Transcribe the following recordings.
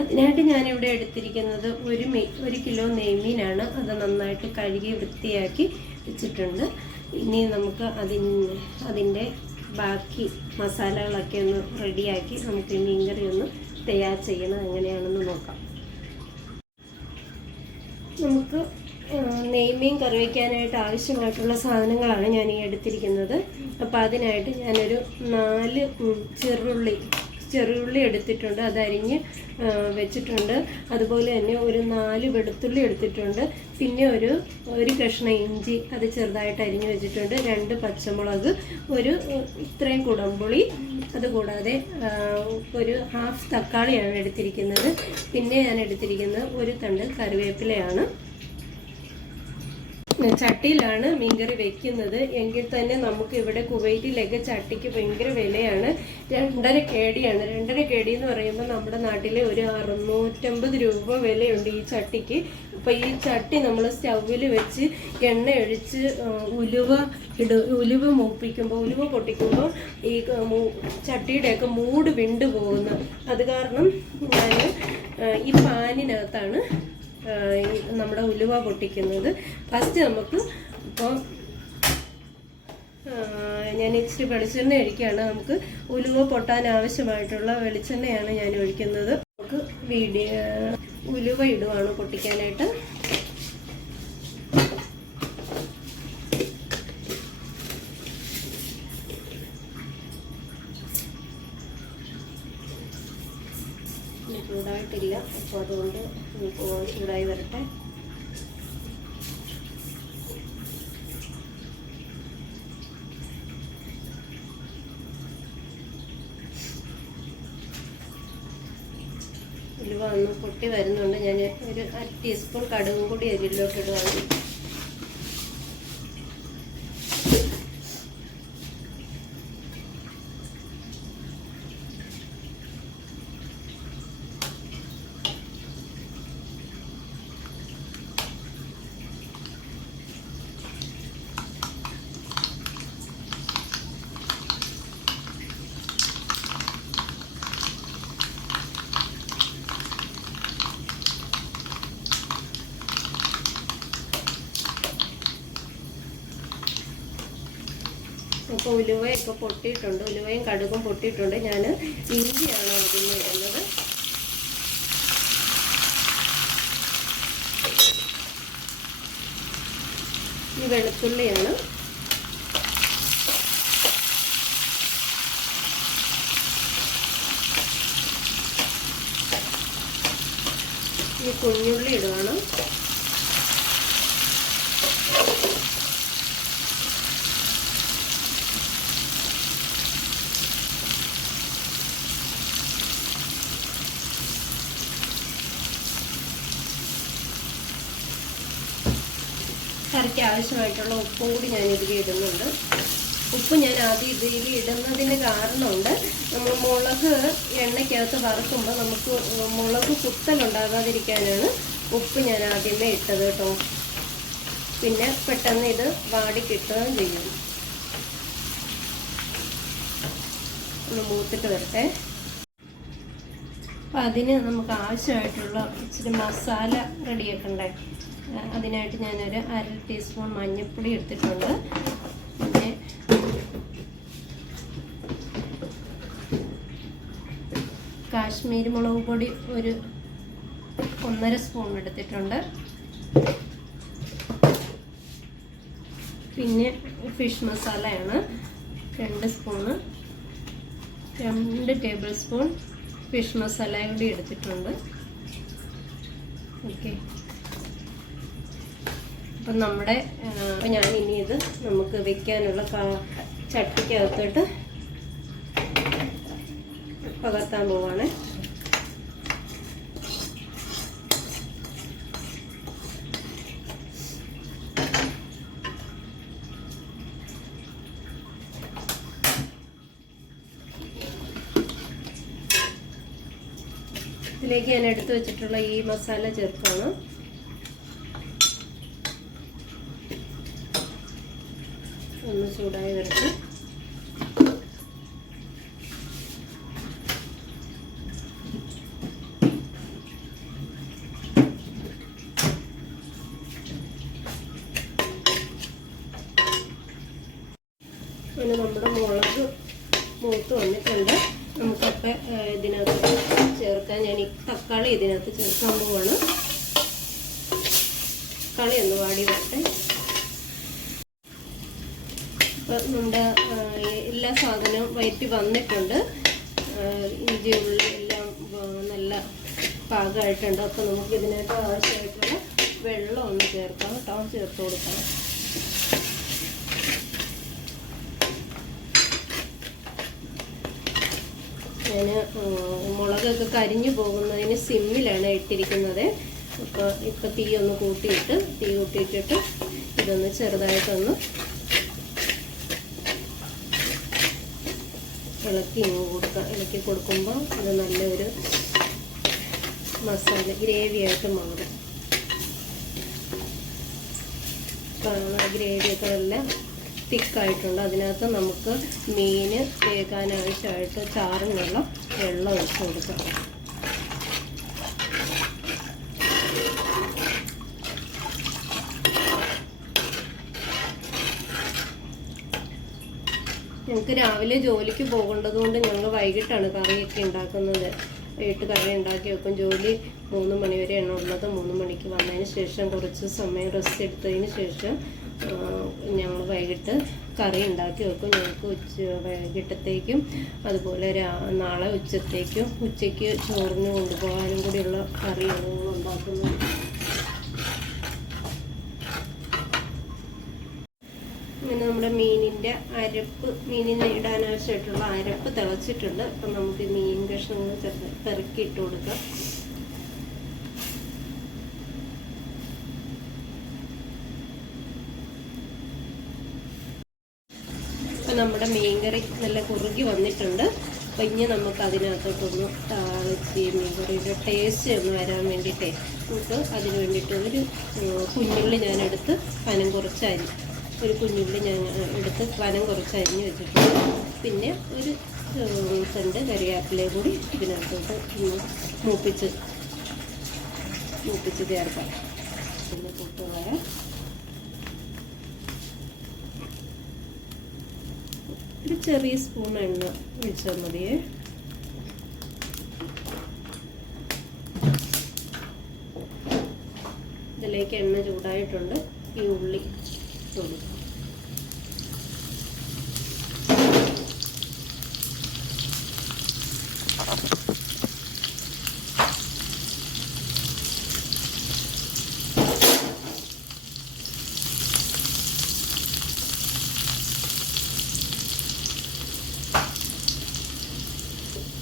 അതിനായിട്ട് ഞാനിവിടെ എടുത്തിരിക്കുന്നത് 1 കിലോ നെയ്മീനാണ്. അത് നന്നായിട്ട് കഴുകി വൃത്തിയാക്കി വെച്ചിട്ടുണ്ട്. ഇനി നമുക്ക് അതിൻ്റെ ബാക്കി മസാലകളൊക്കെ ഒന്ന് റെഡിയാക്കി നമുക്ക് ഈ മീൻകറി ഒന്ന് തയ്യാർ ചെയ്യണം. എങ്ങനെയാണെന്ന് നോക്കാം. നമുക്ക് നെയ്മീൻ കറി വയ്ക്കാനായിട്ട് ആവശ്യമായിട്ടുള്ള സാധനങ്ങളാണ് ഞാൻ ഈ എടുത്തിരിക്കുന്നത്. അപ്പോൾ അതിനായിട്ട് ഞാനൊരു 4 ചെറുള്ളി എടുത്തിട്ടുണ്ട്, അതരിഞ്ഞ് വെച്ചിട്ടുണ്ട്. അതുപോലെ തന്നെ ഒരു 4 വെളുത്തുള്ളി എടുത്തിട്ടുണ്ട്. പിന്നെ ഒരു കഷ്ണം ഇഞ്ചി അത് ചെറുതായിട്ട് അരിഞ്ഞ് വെച്ചിട്ടുണ്ട്. 2 പച്ചമുളക്, ഇത്രയും കുടംപുളി, അതുകൂടാതെ ഒരു ഹാഫ് തക്കാളിയാണ് എടുത്തിരിക്കുന്നത്. പിന്നെ ഞാൻ എടുത്തിരിക്കുന്നത് ഒരു തണ്ട് കറിവേപ്പിലയാണ്. ചട്ടിയിലാണ് മീൻകറി വെക്കുന്നത്. എങ്കിൽ തന്നെ നമുക്ക് ഇവിടെ കുവൈറ്റിലൊക്കെ ചട്ടിക്ക് ഭയങ്കര വിലയാണ്. 2.5 കേടിയാണ്. 2.5 കേടി എന്ന് പറയുമ്പോൾ നമ്മുടെ നാട്ടിലെ ഒരു 650 രൂപ വിലയുണ്ട് ഈ ചട്ടിക്ക്. അപ്പോൾ ഈ ചട്ടി നമ്മൾ സ്റ്റൗവിൽ വെച്ച് എണ്ണ ഒഴിച്ച് ഉലുവ മൂപ്പിക്കുമ്പോൾ, ഉലുവ പൊട്ടിക്കുമ്പോൾ ഈ ചട്ടിയുടെയൊക്കെ മൂട് വിണ്ടു പോകുന്നു. അത് കാരണം ഞാൻ ഈ പാനിനകത്താണ് നമ്മുടെ ഉലുവ പൊട്ടിക്കുന്നത്. ഫസ്റ്റ് നമുക്ക് ഇപ്പോൾ ഞാൻ ഇച്ചിരി വെളിച്ചെണ്ണ ഒഴിക്കുകയാണ്. നമുക്ക് ഉലുവ പൊട്ടാൻ ആവശ്യമായിട്ടുള്ള വെളിച്ചെണ്ണയാണ് ഞാൻ ഒഴിക്കുന്നത്. നമുക്ക് ഉലുവ ഇടുവാണ് പൊട്ടിക്കാനായിട്ട്. ചൂടായിട്ടില്ല, അപ്പോൾ അതുകൊണ്ട് ചൂടായി വരട്ടെ. ഉലുവ ഒന്ന് പൊട്ടി വരുന്നുണ്ട്. ഞാൻ ഒരു 1 ടീസ്പൂൺ കടുകും കൂടി അതിലോട്ട് ഇടുവാണ്. ഇപ്പോൾ ഉലുവയൊക്കെ പൊട്ടിയിട്ടുണ്ട്, ഉലുവയും കടുകും പൊട്ടിയിട്ടുണ്ട്. ഞാൻ ഇഞ്ചിയാണ് അതിന് ഇടുന്നത്. ഈ വെളുത്തുള്ളിയാണ്. ഈ കുഞ്ഞുള്ളി ഇടുവാണ്. കറിക്ക് ആവശ്യമായിട്ടുള്ള ഉപ്പും കൂടി ഞാൻ ഇതിൽ ഇടുന്നുണ്ട്. ഉപ്പ് ഞാൻ ആദ്യം ഇതിൽ ഇടുന്നതിന് കാരണമുണ്ട്. നമ്മൾ മുളക് എണ്ണയ്ക്കകത്ത് വറുക്കുമ്പോൾ നമുക്ക് മുളക് കുത്തലുണ്ടാകാതിരിക്കാനാണ് ഉപ്പ് ഞാൻ ആദ്യമേ ഇട്ടത് കേട്ടോ. പിന്നെ പെട്ടെന്ന് ഇത് വാടി കിട്ടുകയും ചെയ്യും. ഒന്ന് മൂത്തിട്ട് വരട്ടെ. അപ്പം അതിന് നമുക്ക് ആവശ്യമായിട്ടുള്ള ഇച്ചിരി മസാല റെഡിയാക്കണ്ടേ. അതിനായിട്ട് ഞാനൊരു 1/2 ടീസ്പൂൺ മഞ്ഞൾപ്പൊടി എടുത്തിട്ടുണ്ട്. പിന്നെ കാശ്മീരി മുളക് പൊടി ഒരു 1.5 സ്പൂൺ എടുത്തിട്ടുണ്ട്. പിന്നെ ഫിഷ് മസാലയാണ് 2 സ്പൂണ്, 2 ടേബിൾ സ്പൂൺ ഫിഷ് മസാലയും കൂടി എടുത്തിട്ടുണ്ട്. ഓക്കെ, അപ്പം ഞാൻ ഇനി ഇത് നമുക്ക് വെക്കാനുള്ള ചട്ടിക്കകത്തോട്ട് പകർത്താൻ പോവാണ്. ഇതിലേക്ക് ഞാൻ എടുത്തു വെച്ചിട്ടുള്ള ഈ മസാല ചേർക്കണം. ഒന്ന് ചൂടായി വരട്ടെ. നമ്മുടെ മുളക് മൂത്ത് വന്നിട്ടുണ്ട്. നമുക്കപ്പോൾ ഇതിനകത്ത് ചേർക്കാൻ ഞാൻ ഈ തക്കാളി ഇതിനകത്ത് ചേർക്കാൻ പോവാണ്. തക്കാളി ഒന്ന് വാടി വരട്ടെ. അപ്പം നമ്മുടെ എല്ലാ സാധനവും വയറ്റി വന്നിട്ടുണ്ട്. ഇഞ്ചി ഉള്ളി എല്ലാം നല്ല പാകമായിട്ടുണ്ട്. അപ്പോൾ നമുക്ക് ഇതിനകത്ത് ആവശ്യമായിട്ടുള്ള വെള്ളം ഒന്ന് ചേർക്കാം കേട്ടോ. ചേർത്ത് കൊടുക്കാം. ഞാൻ മുളകൊക്കെ കരിഞ്ഞു പോകുന്നതിന് സിമ്മിലാണ് ഇട്ടിരിക്കുന്നത്. അപ്പോൾ ഇപ്പം തീ കൂട്ടിയിട്ടിട്ട് ഇതൊന്ന് ചെറുതായിട്ടൊന്ന് ഇളക്കി കൊടുക്കുമ്പോൾ ഇത് നല്ലൊരു മസാല ഗ്രേവിയായിട്ട് മാറും. ഗ്രേവിയൊക്കെ നല്ല തിക്കായിട്ടുണ്ട്. അതിനകത്ത് നമുക്ക് മീൻ വേകാൻ ആവശ്യമായിട്ട് ചാറിനുള്ള വെള്ളം ഒഴിച്ച് കൊടുക്കാം. ഞങ്ങൾക്ക് രാവിലെ ജോലിക്ക് പോകേണ്ടത് കൊണ്ട് ഞങ്ങൾ വൈകിട്ടാണ് കറിയൊക്കെ ഉണ്ടാക്കുന്നത്. വൈകിട്ട് കറി ഉണ്ടാക്കി വെക്കും. ജോലി 3 മണി വരെയാണ് ഉള്ളത്. 3 മണിക്ക് വന്നതിന് ശേഷം കുറച്ച് സമയം റെസ്റ്റ് എടുത്തതിന് ശേഷം ഞങ്ങൾ വൈകിട്ട് കറി ഉണ്ടാക്കി വെക്കും. ഞങ്ങൾക്ക് വൈകിട്ടത്തേക്കും അതുപോലെ നാളെ ഉച്ചയ്ക്ക് ചോറിന് കൊണ്ടുപോകാനും കൂടിയുള്ള കറിയാണ് ഞങ്ങൾ ഉണ്ടാക്കുന്നത്. അങ്ങനെ നമ്മുടെ മീനിന് ഇടാൻ ആവശ്യമായിട്ടുള്ള അരപ്പ് തിളച്ചിട്ടുണ്ട്. അപ്പം നമുക്ക് മീൻ കഷ്ണങ്ങൾ പെറുക്കി ഇട്ട് കൊടുക്കാം. അപ്പം നമ്മുടെ മീൻകറി നല്ല കുറുകി വന്നിട്ടുണ്ട്. അപ്പം ഇനി നമുക്ക് അതിനകത്തോട്ടൊന്ന് താളിച്ച് മീൻകറിയുടെ ടേസ്റ്റ് ഒന്ന് വരാൻ വേണ്ടിയിട്ടേ നമുക്ക് അതിന് വേണ്ടിയിട്ട് ഒരു കുഞ്ഞുള്ളി ഞാനെടുത്ത് കനം കുറച്ച് ഒരു കുഞ്ഞുള്ളി ഞാൻ എടുത്ത് കനം കുറച്ച് അരിഞ്ഞ് വെച്ചിട്ടുണ്ട്. പിന്നെ ഒരു സെൻറ്റ് കറിവേപ്പിലയും കൂടി ഇതിനകത്തോട്ട് മൂപ്പിച്ച് ചേർക്കാം. പിന്നെ കൂട്ടുകാര ഒരു ചെറിയ സ്പൂൺ എണ്ണ ഒഴിച്ചാൽ മതിയേ. ഇതിലേക്ക് എണ്ണ ചൂടായിട്ടുണ്ട്. ഈ ഉള്ളി കൊടുക്കാം.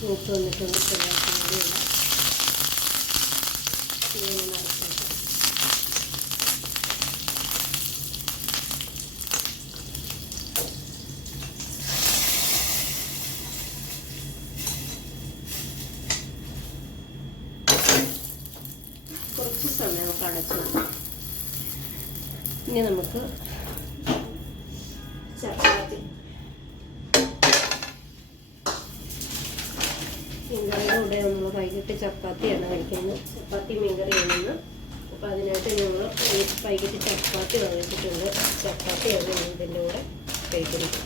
മൂത്ത് വന്നിട്ടുണ്ട്. കുറച്ച് സമയം അടച്ചു. ഇനി നമുക്ക് ചപ്പാത്തി മീൻകറിയുടെ കൂടെ നമ്മൾ വൈകിട്ട് ചപ്പാത്തിയാണ് കഴിക്കുന്നത്. ചപ്പാത്തി മീൻകറിയാണെന്ന്. അപ്പോൾ അതിനായിട്ട് ഞങ്ങൾ വൈകിട്ട് ചപ്പാത്തി വാങ്ങിച്ചിട്ടുണ്ട്. ചപ്പാത്തിയാണ് ഞാൻ ഇതിൻ്റെ കൂടെ കഴിക്കുന്നത്.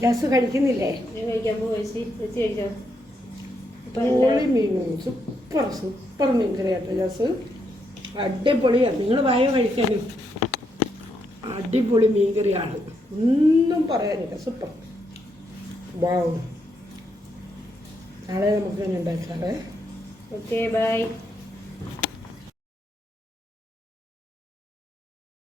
ഗ്യാസ് കഴിക്കുന്നില്ലേ? ഞാൻ കഴിക്കാൻ പോയി കഴിക്കാം. സൂപ്പർ മീൻകറിയാട്ടോ ഗ്യാസ്. അടിപൊളിയാണ്. നിങ്ങൾ വായോ കഴിക്കാനും. അടിപൊളി മീൻകറിയാണ്, ഒന്നും പറയാനില്ല. സൂപ്പർ. വാവ്. നാളെ നമുക്ക് തന്നെ ഉണ്ടാക്കാറേ. Okay, by.